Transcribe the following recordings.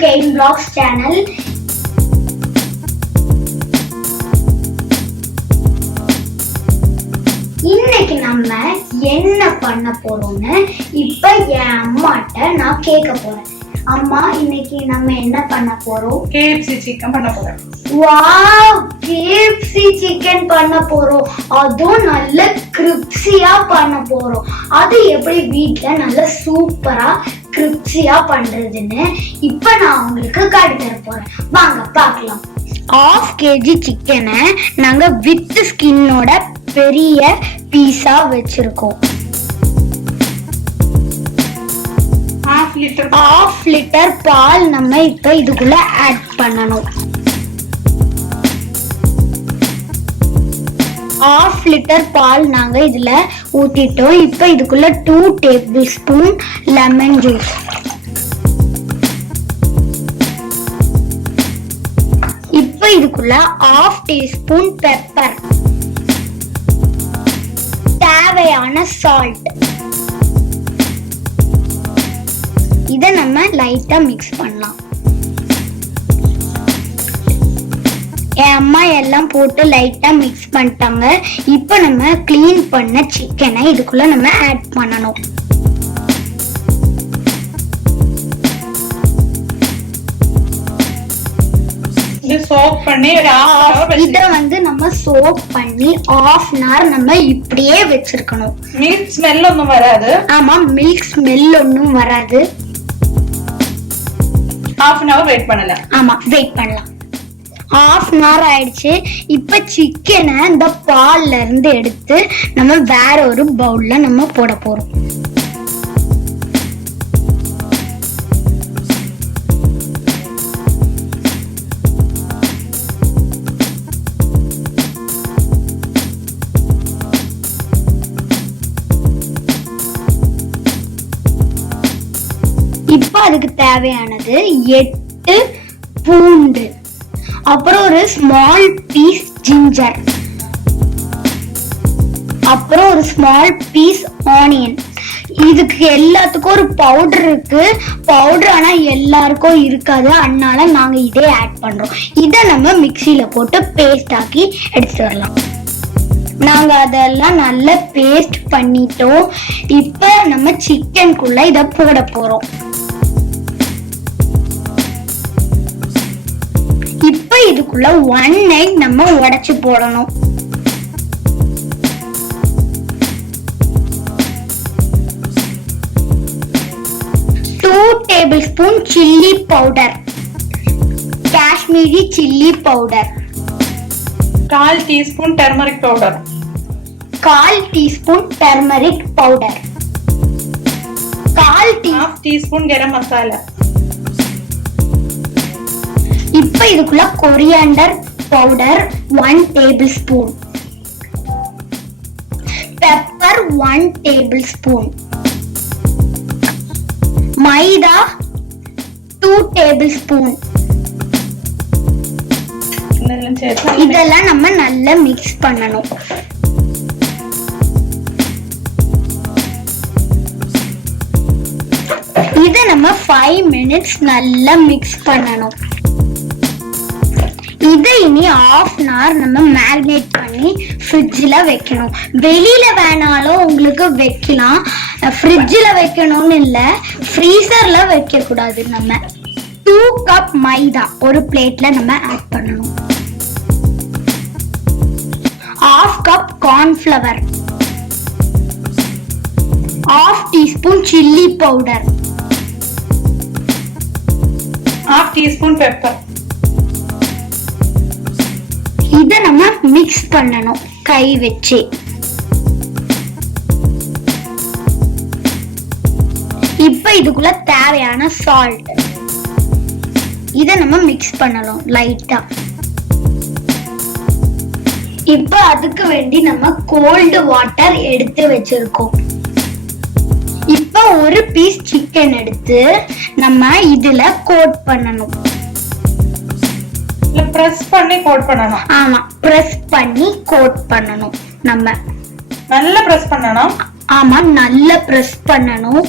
Kain Vlogs channel. இன்னைக்கு நம்ம என்ன பண்ண போறோம்னு இப்ப என் அம்மாட்ட நான் கேட்க போறேன். அம்மா, இன்னைக்கு நம்ம என்ன பண்ண போறோம்? KFC சிக்கன் பண்ண போறோம். வாவ், KFC சிக்கன் பண்ண போறோம். அதுவும் நல்ல கிரிப்ஸியா பண்ண போறோம். அது எப்படி வீட்ல நல்ல சூப்பரா கிரிப்ஸியா பண்றதுன்னு இப்ப நான் உங்களுக்கு காட்டி தர போறேன். வாங்க பார்க்கலாம். 1/2 kg சிக்கனை நாங்க வித் ஸ்கின்னோட பெரிய பீஸா வச்சிருக்கோம். 1/2 லிட்டர் பால் நம்ம இப்ப இதுக்குள்ள ஆட் பண்ணணும். 1/2 லிட்டர் பால் நாங்க இதுல ஊத்திட்டோம். இப்ப இதுக்குள்ள 2 டேபிள் ஸ்பூன் லெமன் ஜூஸ், இப்ப இதுக்குள்ள 1/2 டீஸ்பூன் பெப்பர், தேவையான சால்ட், இத நம்ம லைட்டா மிக்ஸ் பண்ணலாம். என் அம்மா எல்லாம் போட்டு லைட்டா மிக்ஸ் பண்ணிட்டாங்க. இப்ப நம்ம கிளீன் பண்ண சிக்கனை இதுக்குள்ள நம்ம ஆட் பண்ணணும். இத வந்து நம்ம சோக் பண்ணி 1/2 an hour நம்ம இப்படியே வச்சிருக்கணும். மில்க் ஸ்மெல் ஒண்ணும் வராது. ஆமா, மில்க் ஸ்மெல் ஒண்ணும் வராது. 1/2 an hour வெயிட் பண்ணலாம். ஆமா, வெயிட் பண்ணலாம். 1/2 an hour ஆயிடுச்சு. இப்ப சிக்கனை இந்த பால்ல இருந்து எடுத்து நம்ம வேற ஒரு பவுல்ல நம்ம போட போறோம். இப்ப அதுக்கு தேவையானது 8 பூண்டு, அப்புறம் ஒரு ஸ்மால் பீஸ் ஜிஞ்சர், அப்புறம் ஒரு ஸ்மால் பீஸ் ஆனியன். இதுக்கு எல்லாத்துக்கும் ஒரு பவுடர் இருக்கு. பவுடர் ஆனா எல்லாருக்கும் இருக்காது, அதனால நாங்க இதே ஆட் பண்றோம். இத நம்ம மிக்சியில போட்டு பேஸ்ட் ஆக்கி எடுத்துட்டு வரலாம். நாங்க அதெல்லாம் நல்ல பேஸ்ட் பண்ணிட்டோம். இப்ப நம்ம சிக்கனுக்குள்ள இத போட போறோம். இப்ப இதுக்குள்ள 1 egg நம்ம உடைச்சு போடணும். 2 tablespoon chilli powder, Kashmiri chilli powder, 1/4 teaspoon turmeric powder, 1/4 teaspoon turmeric powder, 1/2 teaspoon garam masala. இப்ப இதுக்குள்ள coriander powder 1 tablespoon, pepper 1 tablespoon, maida 2 tablespoon. இதெல்லாம் நம்ம நல்லா மிக்ஸ் பண்ணணும். இத நம்ம 5 minutes நல்லா மிக்ஸ் பண்ணணும். இதை இனி 1/2 an hour நம்ம மேரினேட் பண்ணி ஃப்ரிட்ஜ்ல வைக்கணும். வெளியில வேணாலும் உங்களுக்கு வைக்கலாம், ஃப்ரிட்ஜ்ல வைக்கணும்னு இல்ல, ஃப்ரீசர்ல வைக்க கூடாது. நம்ம 2 கப் மைதா ஒரு பிளேட்ல நம்ம ஆட் பண்ணணும். 1/2 cup cornflour, 1/2 teaspoon chilli powder, 1/2 teaspoon pepper. இத நம்ம மிக்ஸ் பண்ணணும் கை வச்சு. இப்ப இதுக்குள்ள தேவையான சால்ட், இத நம்ம மிக்ஸ் பண்ணலாம் லைட்டா. இப்ப அதுக்கு வேண்டி நம்ம கோல்டு வாட்டர் எடுத்து வச்சிருக்கோம். இப்ப ஒரு பீஸ் சிக்கன் எடுத்து நம்ம இதுல கோட் பண்ணணும். பிரஸ் பண்ணி கோட் பண்ணணும். ஆமா, பிரஸ் பண்ணி கோட் பண்ணணும். நம்ம நல்லா பிரஸ் பண்ணணும். ஆமா, நல்லா பிரஸ் பண்ணணும்.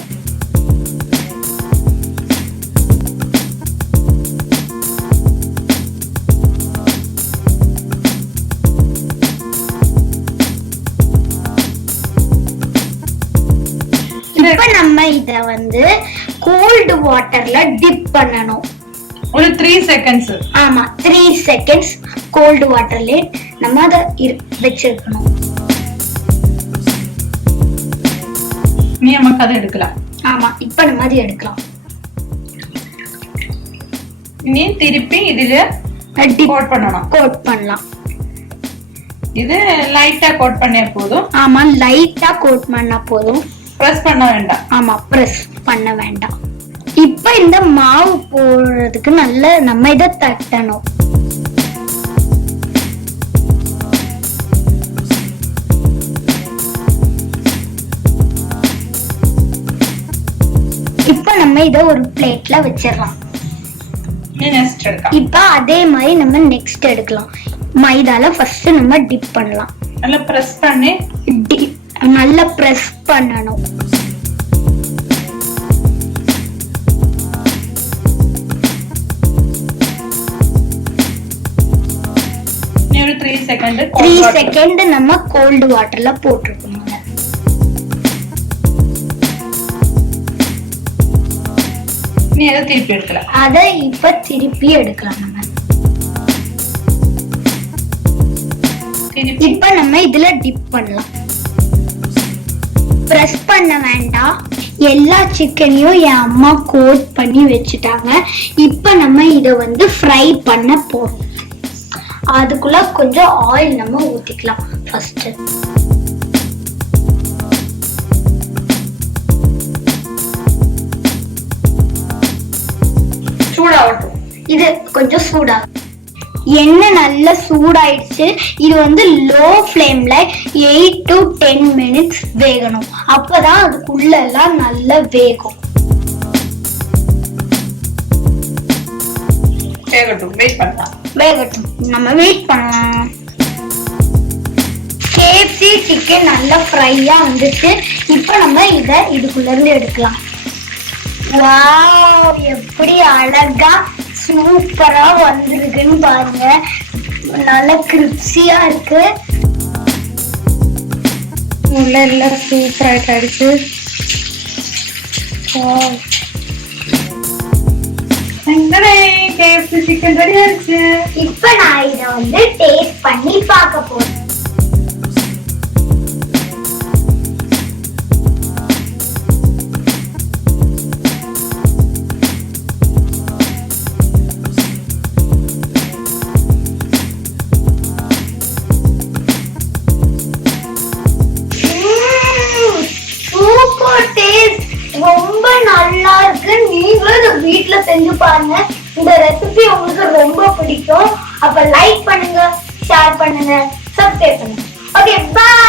இப்ப நம்ம இத வந்து கோல்ட் வாட்டர்ல டிப் பண்ணணும். ஒரு 3 செகண்ட்ஸ். ஆமா 3 செகண்ட்ஸ் கோல்ட் வாட்டர்ல நம்ம அத வச்சிருக்கணும். நீ நமக்கு அதை எடுக்கலாம். ஆமா இப்ப நம்ம அதை எடுக்கலாம். நீ திருப்பி இதுல கோட் பண்ணணும். கோட் பண்ணலாம். இது லைட்டா கோட் பண்ணா போதும். ஆமா லைட்டா கோட் பண்ணா போதும். பிரஸ் பண்ண வேண்டாம். ஆமா பிரஸ் பண்ண வேண்டாம். இப்ப இந்த மாவு போடுறதுக்கு நல்ல நம்ம இத தட்டணும். இப்ப நம்ம இத ஒரு பிளேட்ல வச்சிரலாம். இப்ப அதே மாதிரி நம்ம நெக்ஸ்ட் எடுக்கலாம். மைதால ஃபர்ஸ்ட் நம்ம டிப் பண்ணலாம். நல்லா பிரஸ் பண்ணி நல்லா பிரஸ் பண்ணணும். ஒரு 3 செகண்ட் நம்ம கோல்ட் வாட்டர்ல போட்டுருக்கணும். நீ அதை திருப்பி எடுக்கலாம். அதை இப்ப திருப்பி எடுக்கலாம். நம்ம இப்ப நம்ம இதுல டிப் பண்ணலாம். பிரஸ் பண்ண வேண்டாம். எல்லா சிக்கனையும் என் அம்மா கோட் பண்ணி வச்சுட்டாங்க. இப்ப நம்ம இத வந்து ஃப்ரை பண்ண போறோம். அதுக்குள்ள கொஞ்சம் ஆயில் நம்ம ஊத்திக்கலாம். ஃபர்ஸ்ட் சூடாகட்டும். இது கொஞ்சம் சூடாகும். எண்ணெய் நல்லா சூடாயிடுச்சு. இது வந்து லோ ஃப்ளேம்ல 8 to 10 minutes வேகணும். அப்பதான் அதுக்குள்ள எல்லாம் நல்லா வேகும். வேகட்டும். நம்ம வெயிட் பண்ணலாம். KFC சிக்கன் நல்லா ஃப்ரையா வந்துச்சு. இப்ப நம்ம இத இதுக்குள்ள இருந்து எடுக்கலாம். வாவ் எப்படி அழகா சூப்பரா வந்திருக்குன்னு பாருங்க. நல்ல கிரிப்சியா இருக்கு. உள்ள எல்லாம் சூப்பரா ஆயிடுச்சு. KFC சிக்கன் ரெடி ஆயிடுச்சு. இப்ப நான் இத வந்து டேஸ்ட் பண்ணி பார்க்க போறேன். ரொம்ப நல்லா இருக்கு. நீங்களும் இத வீட்ல செஞ்சு பாருங்க. இந்த ரெசிபி உங்களுக்கு ரொம்ப பிடிக்கும். அப்ப லைக் பண்ணுங்க, ஷேர் பண்ணுங்க, சப்ஸ்கிரைப் பண்ணுங்க. Okay bye.